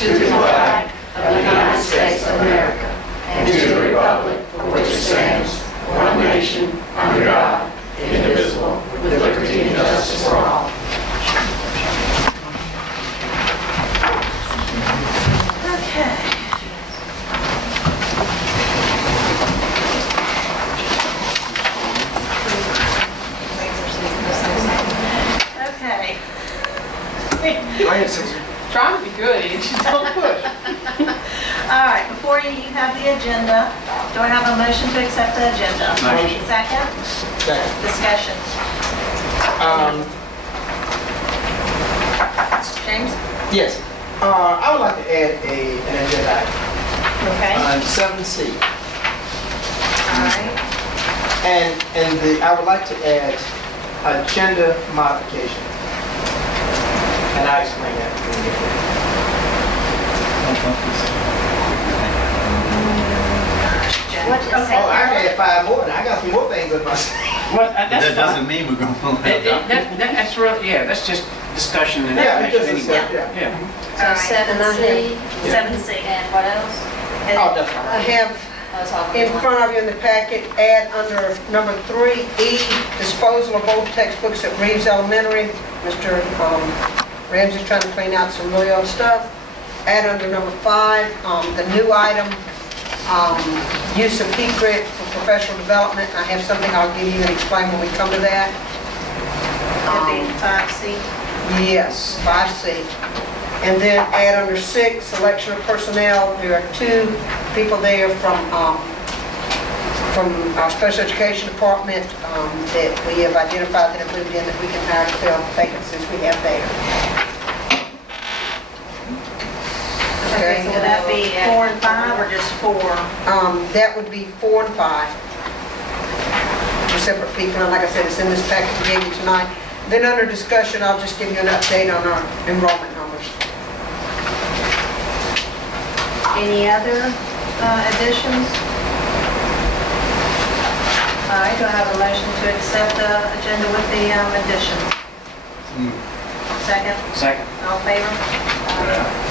to the flag of the United States of America, and to the republic for which it stands, one nation, under God, indivisible, with liberty and justice for all. Trying to be good, and you don't push. All right, before you have the agenda. Do I have a motion to accept the agenda? Motion. Second? Second. Discussion. James? Yes. I would like to add an agenda item Okay. on 7C. All right. And I would like to add agenda modification. And I'll explain that when we get there. Oh, I had 5 more, and I got some more things in my Well, that's That doesn't mean we're going to that's really, yeah, that's just discussion and Yeah, information just anyway. yeah. Yeah. All right, So 7C, 7C. and what else? Oh, that's I fine. have Let's talk in about front of you in the packet, add under number 3E, disposal of old textbooks at Reeves Elementary. Mr. Ramsey's trying to clean out some really old stuff. Add under number 5, the new item, use of P-Grit for professional development. I have something I'll give you and explain when we come to that. That'd be 5C. Yes, 5C. And then add under 6, selection of personnel. There are 2 people there from our special education department that we have identified that have moved in that we can hire to fill vacancies we have there. Okay, so would that be 4 and 5 or just 4? That would be 4 and 5. They're separate people, and like I said, it's in this packet we gave you tonight. Then under discussion, I'll just give you an update on our enrollment numbers. Any other additions? All right, do I have a motion to accept the agenda with the additions? Second? Second. All in favor? All right.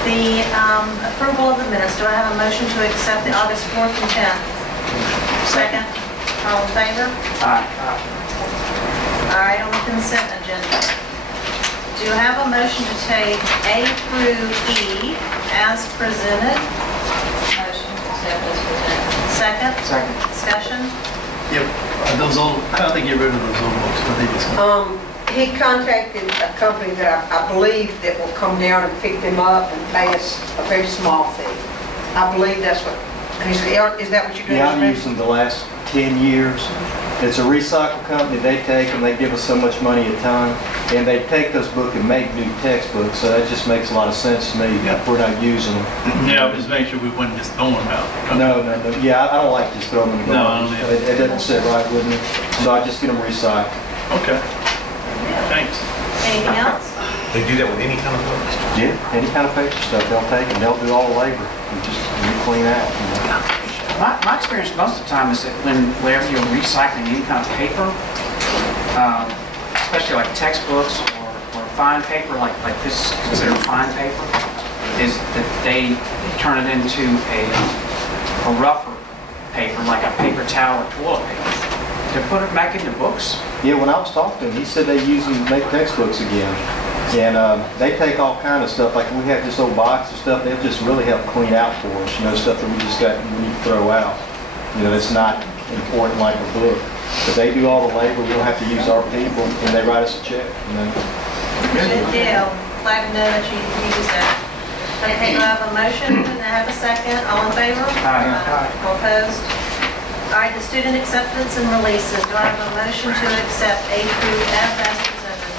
The approval of the minutes, do I have a motion to accept the August 4th and 10th? Second? All in favor? Aye. All right, on the consent agenda. Do you have a motion to take A through E as presented? motion to accept as presented. Second? Second. Discussion? Yep. Those old, how do they get rid of those old books? What they just, He contacted a company that I believe that will come down and pick them up and pay us a very small fee. I believe that's what, is that what you're doing? Yeah, I've used them the last 10 years. It's a recycle company. They take them, they give us so much money a ton, and they take those books and make new textbooks, so that just makes a lot of sense to me if we're not using them. yeah, just make sure we wouldn't just throw them out. No. Yeah, I don't like just throwing them in the No, garbage. I don't either. It doesn't sit right with me, so I just get them recycled. Okay, thanks. Anything else? They do that with any kind of book? Yeah, any kind of paper stuff, they'll take it, they'll do all the labor, and just clean out. My experience most of the time is that whenever you're recycling any kind of paper, especially like textbooks or fine paper, like this is considered fine paper, is that they turn it into a rougher paper, like a paper towel or toilet paper, to put it back into books. Yeah, when I was talking to him, he said they use them to make textbooks again. And they take all kind of stuff, like we have this old box of stuff, they'll just really help clean out for us, stuff that we just we need to throw out. It's not important like a book. But they do all the labor, we don't have to use our people, and they write us a check, Good deal. Glad to know that you use that. Okay, do I have a motion and I have a second? All in favor? Aye. All opposed? All right, the student acceptance and releases. Do I have a motion to accept A through F as presented?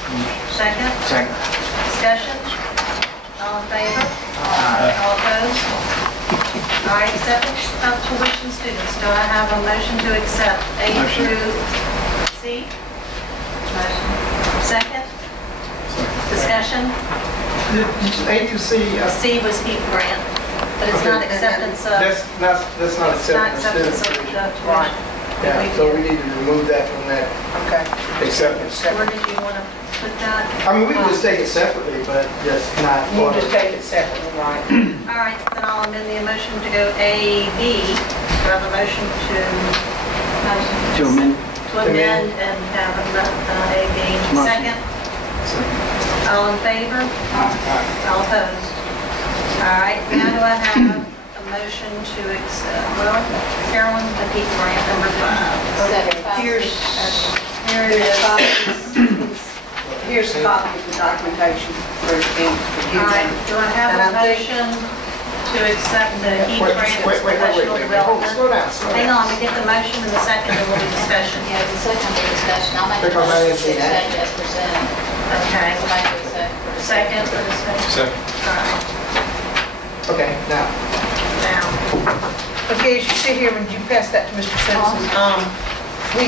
Second? Second. Discussion? All in favor? Aye. All opposed? All right, acceptance of tuition students. Do I have a motion to accept A Motion. through C? Motion. Second? Discussion? A to C, C was heat grant, but it's not acceptance of, that's not it's not acceptance. acceptance of the tuition. Right. Yeah, so we need to remove that from that Okay. acceptance. Where did you want to with that? I mean, we can just take it separately, but just not. You can just take it separately, right? All right, then I'll amend the motion to go A, B. Do I have a motion To amend. to amend and have A, B? Motion. Second? All in favor? All opposed? All right, now do I have a motion to accept, well, Carolyn, the peak grant number 5. Okay, here it is. Here's a copy of the documentation for you. All right, do I have a motion to accept the heat grant as professional development? Slow down, slow Hang down. on, we get the motion and the second, and we'll do discussion. Yeah, the second for discussion, I'll make a Because I motion didn't to see that. accept as presented. Okay, Somebody do a second for second discussion. for discussion. Second. All right, Okay, now, now, Okay, as you see here, when you pass that to Mr. Simpson, we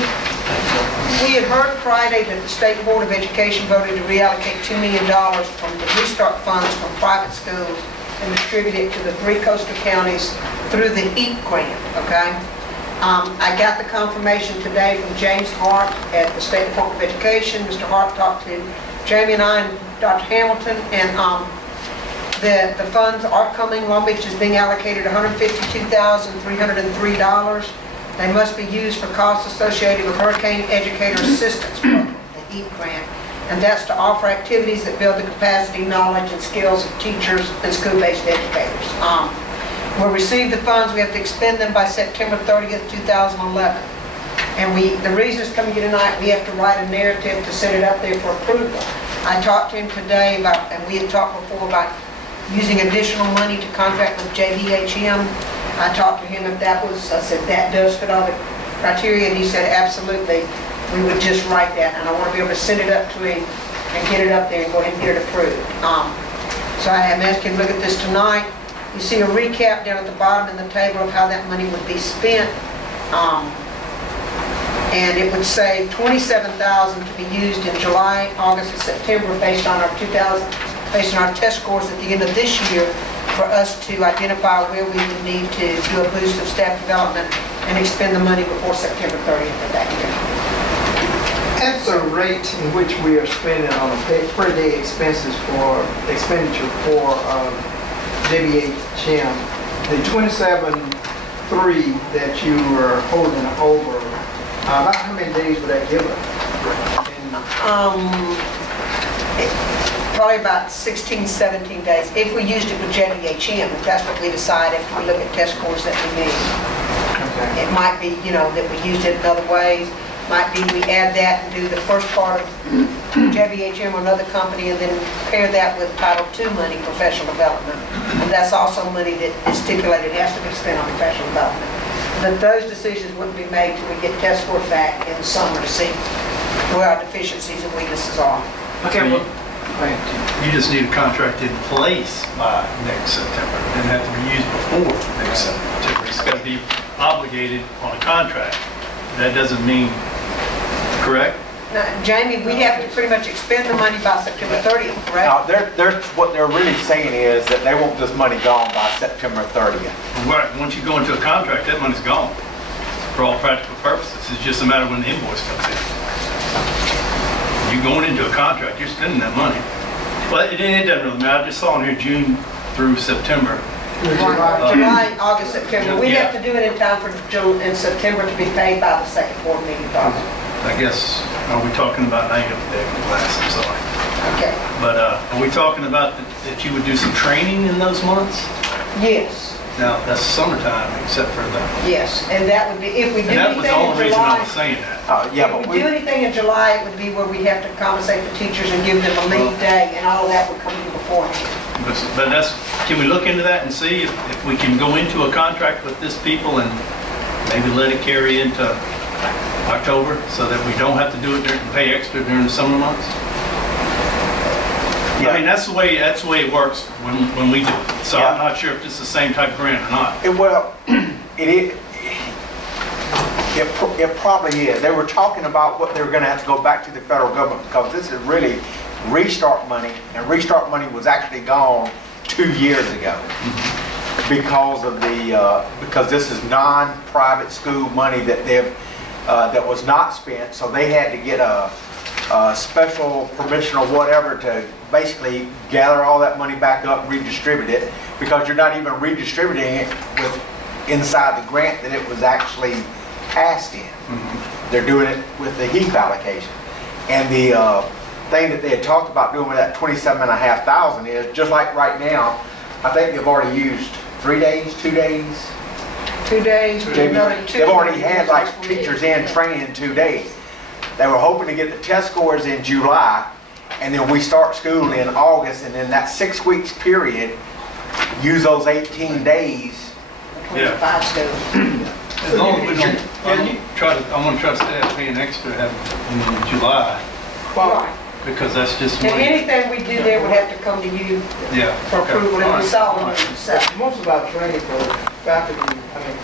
had heard Friday that the State Board of Education voted to reallocate $2 million from the Restart funds from private schools and distribute it to the 3 coastal counties through the HEAP grant, okay? I got the confirmation today from James Hart at the State Department of Education. Mr. Hart talked to Jamie and I and Dr. Hamilton, and the funds are coming. Long Beach is being allocated $152,303. They must be used for costs associated with Hurricane Educator Assistance Program, the HEAP grant. And that's to offer activities that build the capacity, knowledge, and skills of teachers and school-based educators. We'll receive the funds. We have to expend them by September 30th, 2011. And the reason it's coming here tonight, we have to write a narrative to set it up there for approval. I talked to him today about, and we had talked before about using additional money to contract with JDHM. I talked to him if that was, I said, that does fit all the criteria, and he said, absolutely, we would just write that, and I want to be able to send it up to him and get it up there and go ahead and get it approved. So I am asking him to look at this tonight. You see a recap down at the bottom in the table of how that money would be spent. And it would say $27,000 to be used in July, August, and September based on our test scores at the end of this year, for us to identify where we would need to do a boost of staff development and expend the money before September 30th of that year. at the rate in which we are spending on a per day expenditure for JBHM, the 27.3 that you were holding over, about how many days would that give us? Probably about 16, 17 days, if we used it with JBHM, if that's what we decide after we look at test scores that we need. Okay. It might be, that we used it in other ways. Might be we add that and do the first part of JBHM or another company and then pair that with Title II money, professional development. And that's also money that is stipulated has to be spent on professional development. But those decisions wouldn't be made till we get test scores back in the summer to see where our deficiencies and weaknesses are. Okay, So well, go ahead. You just need a contract in place by next September. It doesn't have to be used before next September. It's got to be obligated on a contract. That doesn't mean, correct? Now, Jamie, we have to pretty much expend the money by September 30th, correct? Now, what they're really saying is that they want this money gone by September 30th. Right, once you go into a contract, that money's gone. For all practical purposes, it's just a matter when the invoice comes in. You going into a contract, you're spending that money. But it doesn't really matter. I just saw in here June through September. July, August, September. We Yeah. have to do it in time for June and September to be paid by the second board meeting. I guess, are we talking about, I ain't got the deck in glass, I'm sorry. Okay. But are we talking about that you would do some training in those months? Yes, Now, that's summertime except for the, yes. And that would be, if we do and that was the anything in only reason I July, was saying that. Yeah, if but we do anything in July, it would be where we have to compensate the teachers and give them a leave day, and all of that would come in beforehand. But that's, can we look into that and see if we can go into a contract with this people and maybe let it carry into October so that we don't have to do it during, pay extra during the summer months? I mean, that's the way it works when we do it. So I'm not sure if this is the same type of grant or not. It probably is. They were talking about what they were going to have to go back to the federal government because this is really restart money, and restart money was actually gone 2 years ago because this is non-private school money that was not spent, so they had to get special permission or whatever to basically gather all that money back up, redistribute it, because you're not even redistributing it with inside the grant that it was actually passed in. They're doing it with the HEAP allocation. And the thing that they had talked about doing with that 27,500 is, just like right now, I think they've already used 3 days, 2 days. 2 days, another 2. They've already had like teachers in training in 2 days. They were hoping to get the test scores in July, and then we start school in August, and then that 6 weeks period, use those 18 days. Yeah. 5 schools. As long as we don't, I want to try to stay at paying extra in July, Right. because that's just And money. anything we do there would have to come to you Yeah. for okay. approval, and we All saw right. it. So, Most of our training for faculty, I mean,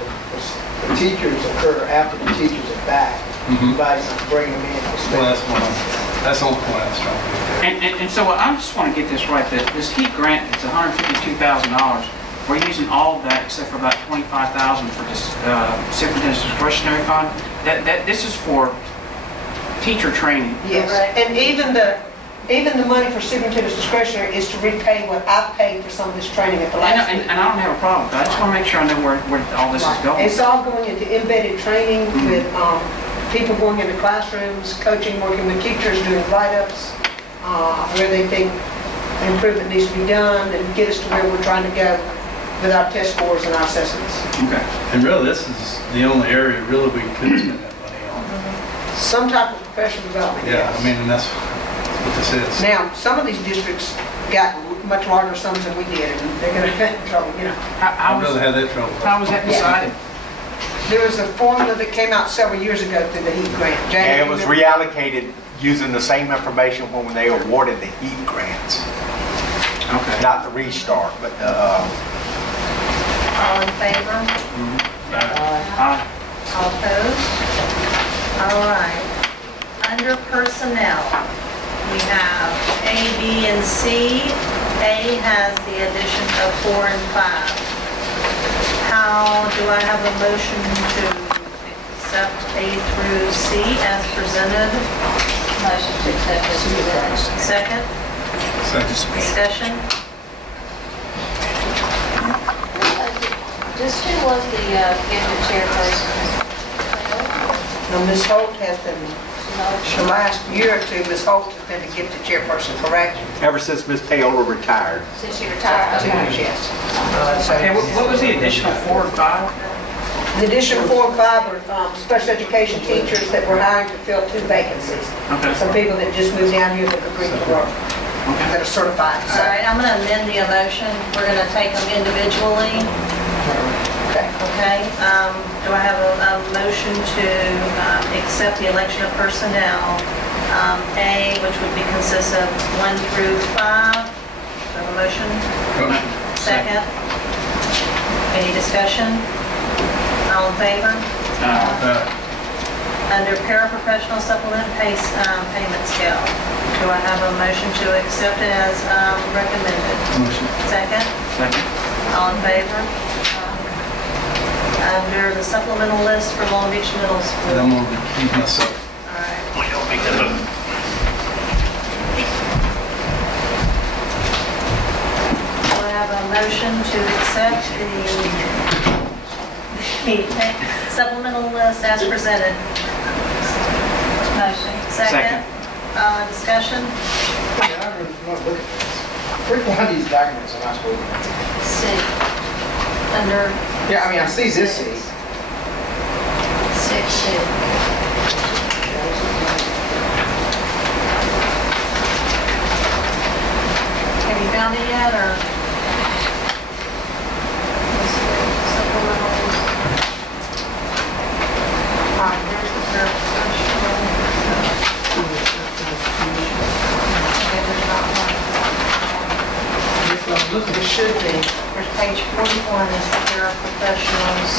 the teachers occur after the teachers are back. Mhm. Like, bring them in. Well, that's the only point I was trying to get And so I just want to get this right, that this HEAP grant, it's $152,000. We're using all of that except for about $25,000 for this superintendent's discretionary fund. This is for teacher training. yes. And even the money for superintendent's discretionary is to repay what I paid for some of this training at the last And meeting. I don't have a problem with that. I just want to make sure I know where all this is Right. going. It's all going into embedded training with people going into classrooms, coaching, working with teachers, doing write-ups, where they think improvement needs to be done, and get us to where we're trying to go with our test scores and our assessments. Okay. And really, this is the only area really we could spend that money on. Some type of professional development. Yeah, yes. I mean, and that's what this is. Now, some of these districts got much larger sums than we did, and they're going to get in trouble, you know. How I'd rather was have that trouble. that decided? There was a formula that came out several years ago through the HEAP grant. Jane, And it you was remember? reallocated using the same information when they awarded the HEAP grants. Okay. Not the restart, but the, All in favor? All opposed? All right. Under personnel, we have A, B, and C. A has the addition of 4 and 5. How do I have a motion to accept A through C as presented? Motion to accept as presented. Second, discussion? Just who was the gifted chairperson? Now, Ms. Holt has been, the last year or two, Ms. Holt has been the gifted chairperson, correct? ever since Ms. Taylor retired. Since she retired? 2 years, yes. Okay, what was the additional 4 and 5? The additional 4 and 5 were special education teachers that were hired to fill 2 vacancies. Okay. Some people that just moved down here that agreed to work, that are certified. All right, I'm going to amend the motion. We're going to take them individually. Okay. Okay, do I have a motion to accept the election of personnel? A, which would be consist of 1 through 5. Do I have a motion? Motion. Second. Any discussion? All in favor? Under paraprofessional supplement payment scale, do I have a motion to accept it as recommended? Motion. Second. Second. All in favor? Under the supplemental list for Long Beach Middle And School. I'm going to keep myself. All right. Oh, you don't make that up. Do I have a motion to accept the supplemental list as presented? Motion. Second. Discussion? Yeah, I really want to look at this. Which one of these documents am I supposed to? C. Under, Yeah, I mean, I see this city. 6C. have you found it yet, or? Supplemental. All right, here's the paraprofessional. Okay, there's not one. It should be. There's page 41 is the paraprofessionals.